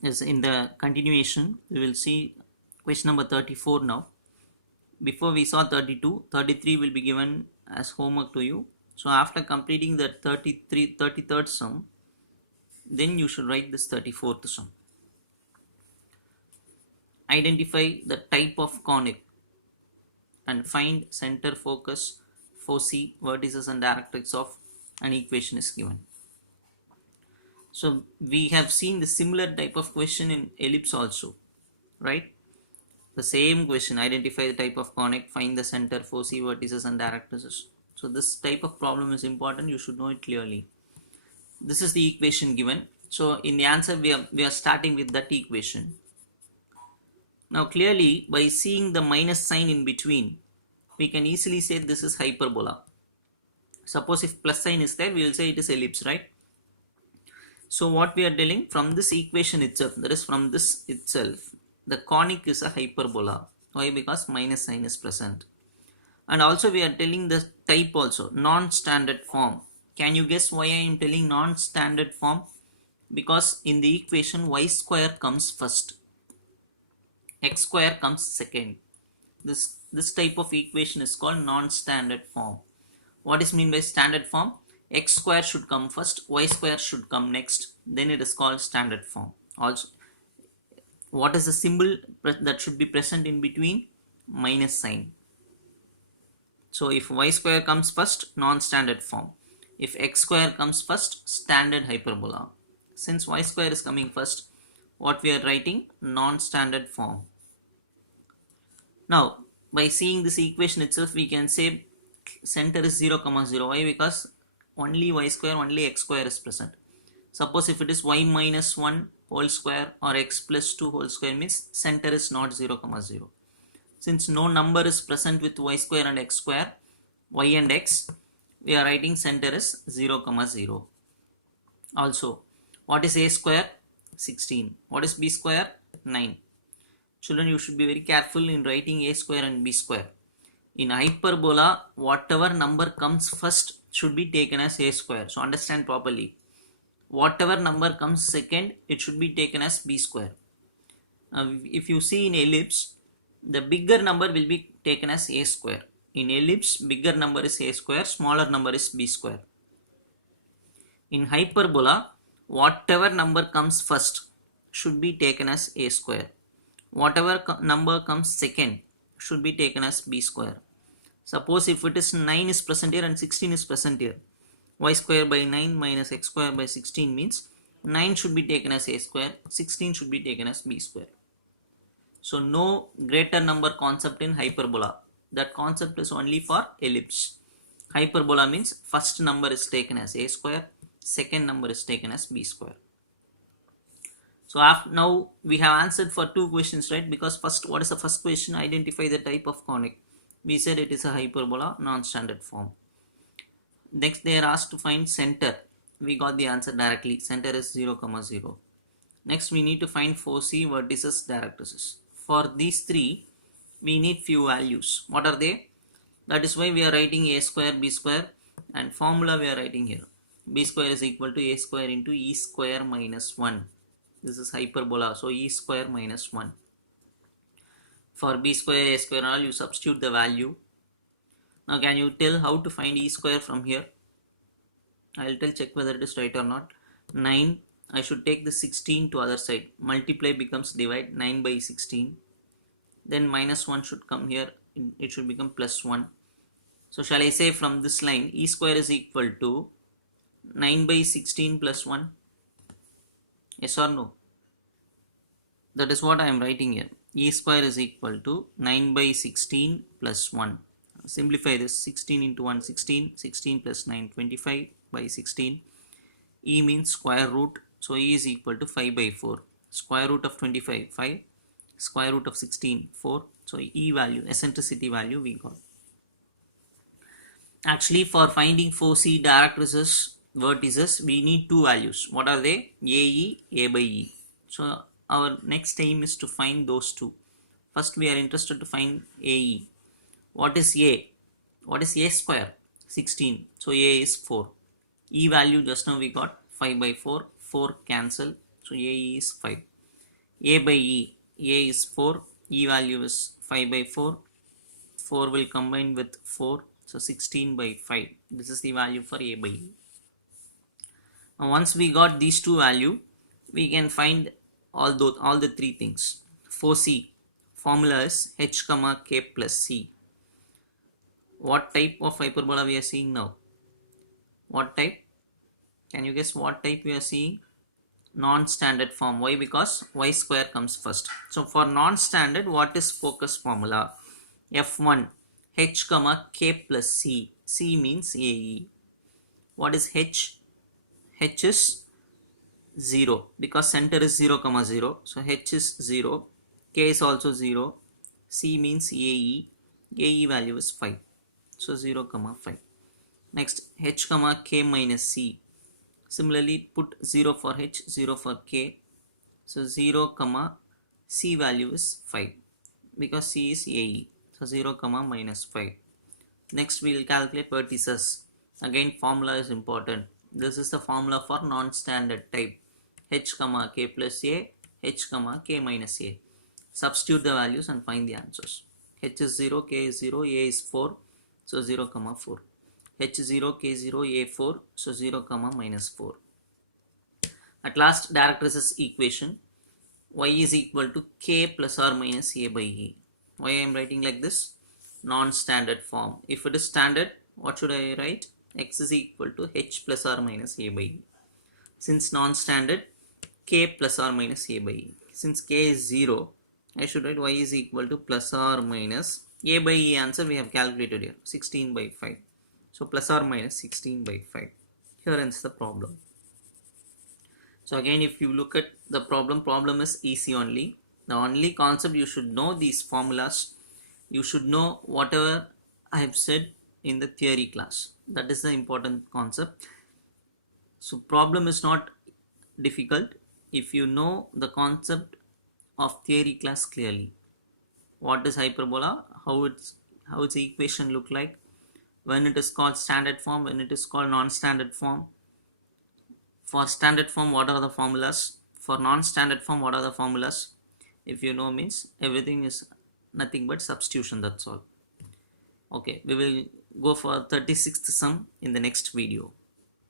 Yes, in the continuation, we will see question number 34 now. Before we saw 32, 33 will be given as homework to you. So after completing the 33rd sum, then you should write this 34th sum. Identify the type of conic and find center, focus, foci, vertices and directrix of an equation is given. So we have seen the similar type of question in ellipse also, right? The same question, identify the type of conic, find the center, foci, vertices and directrices. So this type of problem is important, you should know it clearly. This is the equation given. So in the answer we are starting with that equation. Now clearly by seeing the minus sign in between, we can easily say this is hyperbola. Suppose if plus sign is there, we will say it is ellipse, right? So what we are telling from this equation itself, that is from this itself, the conic is a hyperbola. Why? Because minus sign is present. And also we are telling the type also, non-standard form. Can you guess why I am telling non-standard form? Because in the equation y square comes first, x square comes second. This type of equation is called non-standard form. What is mean by standard form? X square should come first, y square should come next, then it is called standard form. Also, what is the symbol that should be present in between? Minus sign. So if y square comes first, non-standard form. If x square comes first, standard hyperbola. Since y square is coming first, what we are writing? Non-standard form. Now by seeing this equation itself, we can say center is 0, 0. Why? Because only y square, only x square is present. Suppose if it is y minus 1 whole square or x plus 2 whole square, means center is not 0, 0. Since no number is present with y square and x square, y and x, we are writing center is 0, 0. Also, what is a square? 16. What is b square? 9. Children, you should be very careful in writing a square and b square. In hyperbola, whatever number comes first should be taken as a square. So understand properly. Whatever number comes second, it should be taken as b square. Now if you see in ellipse, the bigger number will be taken as a square. In ellipse, bigger number is a square, smaller number is b square. In hyperbola, whatever number comes first should be taken as a square. Whatever number comes second should be taken as b square. Suppose if it is 9 is present here and 16 is present here, y square by 9 minus x square by 16 means 9 should be taken as a square, 16 should be taken as b square. So no greater number concept in hyperbola. That concept is only for ellipse. Hyperbola means first number is taken as a square, second number is taken as b square. So now we have answered for two questions, right? Because first, what is the first question? Identify the type of conic. We said it is a hyperbola, non-standard form. Next they are asked to find center. We got the answer directly. Center is 0, 0. Next we need to find foci, vertices, directrices. For these three, we need few values. What are they? That is why we are writing a square, b square, and formula we are writing here. B square is equal to a square into e square minus 1. This is hyperbola, so e square minus 1. For b square, a square, all you substitute the value. Now can you tell how to find e square from here? I will tell, check whether it is right or not. 9, I should take the 16 to other side. Multiply becomes divide, 9 by 16. Then minus 1 should come here, it should become plus 1. So shall I say from this line, e square is equal to 9 by 16 plus 1? Yes or no? That is what I am writing here. E square is equal to 9 by 16 plus 1. Simplify this, 16 into 1, 16, 16 plus 9, 25 by 16. E means square root, so E is equal to 5 by 4. Square root of 25, 5. Square root of 16, 4. So E value, eccentricity value we got. Actually for finding foci, directrices, vertices, we need two values. What are they? AE, A by E. So our next aim is to find those two. First we are interested to find AE. What is A? What is A square? 16. So A is 4. E value just now we got 5 by 4. 4 cancel. So AE is 5. A by E. A is 4, E value is 5 by 4. 4 will combine with 4, so 16 by 5. This is the value for A by E. Now once we got these two value, we can find all the three things. For C, formula is h comma k plus c. What type of hyperbola we are seeing now? What type? Can you guess what type we are seeing? Non-standard form. Why? Because y square comes first. So for non-standard, what is focus formula? F1 h comma k plus c. C means AE. What is h? H is 0 because center is 0 comma 0. So h is 0. K is also 0. C means AE. AE value is 5. So 0 comma 5. Next h comma k minus c. Similarly put 0 for h, 0 for k. So 0 comma c value is 5 because c is AE. So 0 comma minus 5. Next we will calculate vertices. Again formula is important. This is the formula for non-standard type. H comma k plus a, h comma k minus a. Substitute the values and find the answers. H is 0, k is 0, a is 4. So 0 comma 4. H0, K0, A4, so 0 comma minus 4. At last directrices equation, y is equal to k plus or minus a by e. Why I am writing like this? Non-standard form. If it is standard, what should I write? X is equal to h plus or minus a by e. Since non-standard, k plus or minus a by e. Since k is 0, I should write y is equal to plus or minus a by e. Answer we have calculated here, 16 by 5. So plus or minus 16 by 5. Here ends the problem. So again, if you look at the problem is easy only. The only concept you should know these formulas. You should know whatever I have said in the theory class. That is the important concept. So problem is not difficult if you know the concept of theory class clearly. What is hyperbola? How its equation look like? When it is called standard form, when it is called non-standard form. For standard form, what are the formulas? For non-standard form, what are the formulas? If you know means everything is nothing but substitution, that's all. Okay, we will go for 36th sum in the next video.